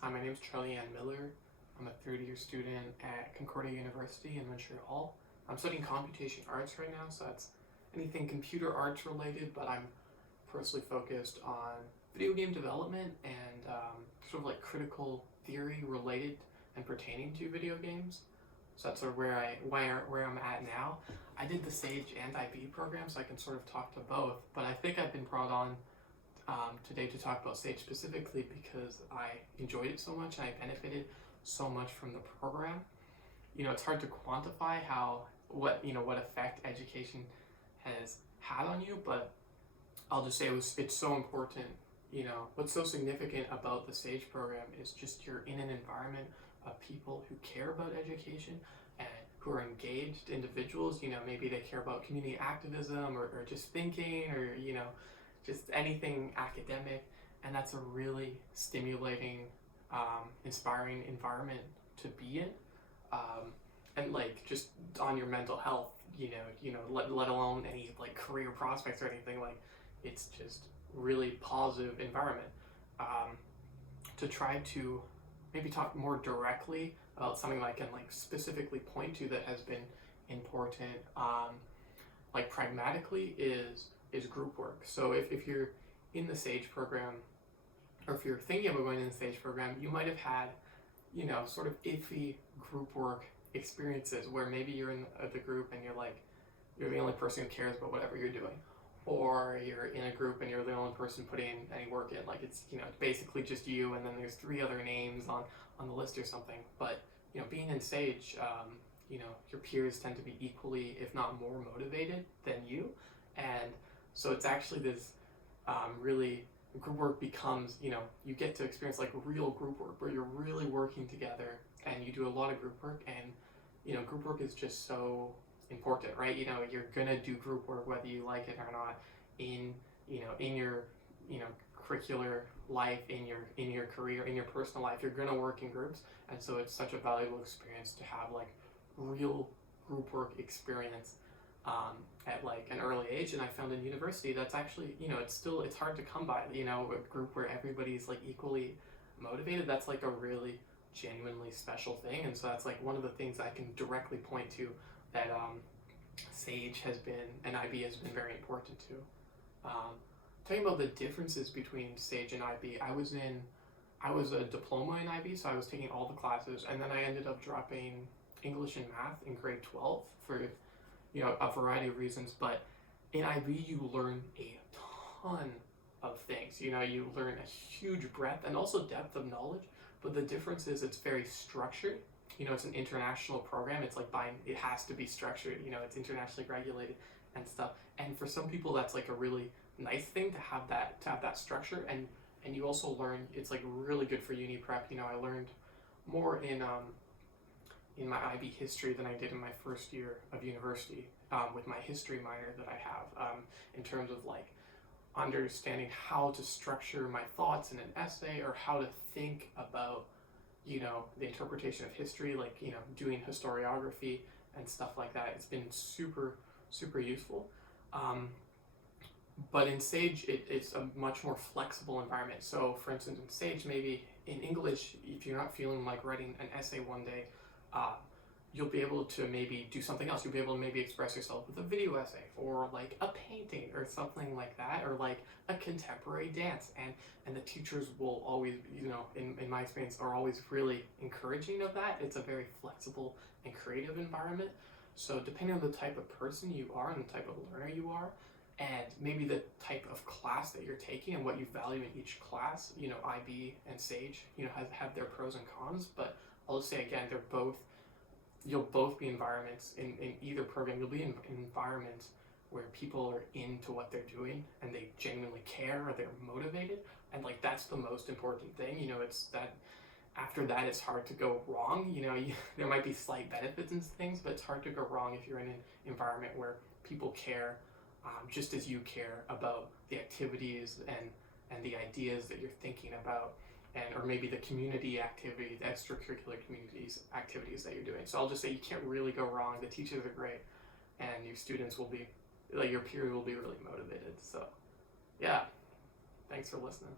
Hi, my name is Charly Miller. I'm a third-year student at Concordia University in Montreal. I'm studying computation arts right now, so that's anything computer arts related, but I'm personally focused on video game development and sort of like critical theory related and pertaining to video games. So that's sort of where I'm at now. I did the Sage and IB program, so I can sort of talk to both, but I think I've been brought on today to talk about Sage specifically because I enjoyed it so much and I benefited so much from the program. It's hard to quantify what effect education has had on you, but I'll just say it's so important. What's so significant about the Sage program is just you're in an environment of people who care about education and who are engaged individuals. Maybe they care about community activism or just thinking or just anything academic, and that's a really stimulating, inspiring environment to be in, and like just on your mental health, let alone any like career prospects or anything. Like it's just really positive environment. To try to maybe talk more directly about something I can like specifically point to that has been important, like pragmatically is group work. So if you're in the Sage program, or if you're thinking about going in the Sage program, you might have had, sort of iffy group work experiences where maybe you're in the group and you're the only person who cares about whatever you're doing, or you're in a group and you're the only person putting any work in. Like it's basically just you, and then there's 3 other names on the list or something. But being in Sage, your peers tend to be equally, if not more, motivated than you, and so it's actually this really, group work becomes, you get to experience like real group work where you're really working together and you do a lot of group work, and group work is just so important, right? You're gonna do group work whether you like it or not in your curricular life, in your career, in your personal life. You're gonna work in groups, and so it's such a valuable experience to have like real group work experience at like an early age. And I found in university that's actually, it's hard to come by, a group where everybody's like equally motivated. That's like a really genuinely special thing. And so that's like one of the things I can directly point to that Sage has been, and IB has been very important to. Talking about the differences between Sage and IB, I was a diploma in IB, so I was taking all the classes, and then I ended up dropping English and math in grade 12 for a variety of reasons. But in IB you learn a ton of things. You learn a huge breadth and also depth of knowledge, but the difference is it's very structured. It's an international program. It's like it has to be structured. It's internationally regulated and stuff. And for some people that's like a really nice thing to have that structure, and you also learn, it's like really good for uni prep. I learned more in my IB history than I did in my first year of university, with my history minor that I have, in terms of like understanding how to structure my thoughts in an essay, or how to think about the interpretation of history, like doing historiography and stuff like that. It's been super useful. But in Sage, it's a much more flexible environment. So for instance, in Sage, maybe in English, if you're not feeling like writing an essay one day, you'll be able to maybe do something else. You'll be able to maybe express yourself with a video essay, or like a painting or something like that, or like a contemporary dance. And the teachers will always, in my experience, are always really encouraging of that. It's a very flexible and creative environment. So depending on the type of person you are and the type of learner you are, and maybe the type of class that you're taking and what you value in each class, IB and Sage, have their pros and cons. But I'll just say again, you'll both be environments in either program. You'll be in environments where people are into what they're doing and they genuinely care, or they're motivated, and like that's the most important thing. It's that after that it's hard to go wrong. There might be slight benefits and things, but it's hard to go wrong if you're in an environment where people care, just as you care about the activities and the ideas that you're thinking about, or maybe the community activity, the extracurricular activities that you're doing. So I'll just say you can't really go wrong. The teachers are great, and your students will be, like your peers will be really motivated. So yeah, thanks for listening.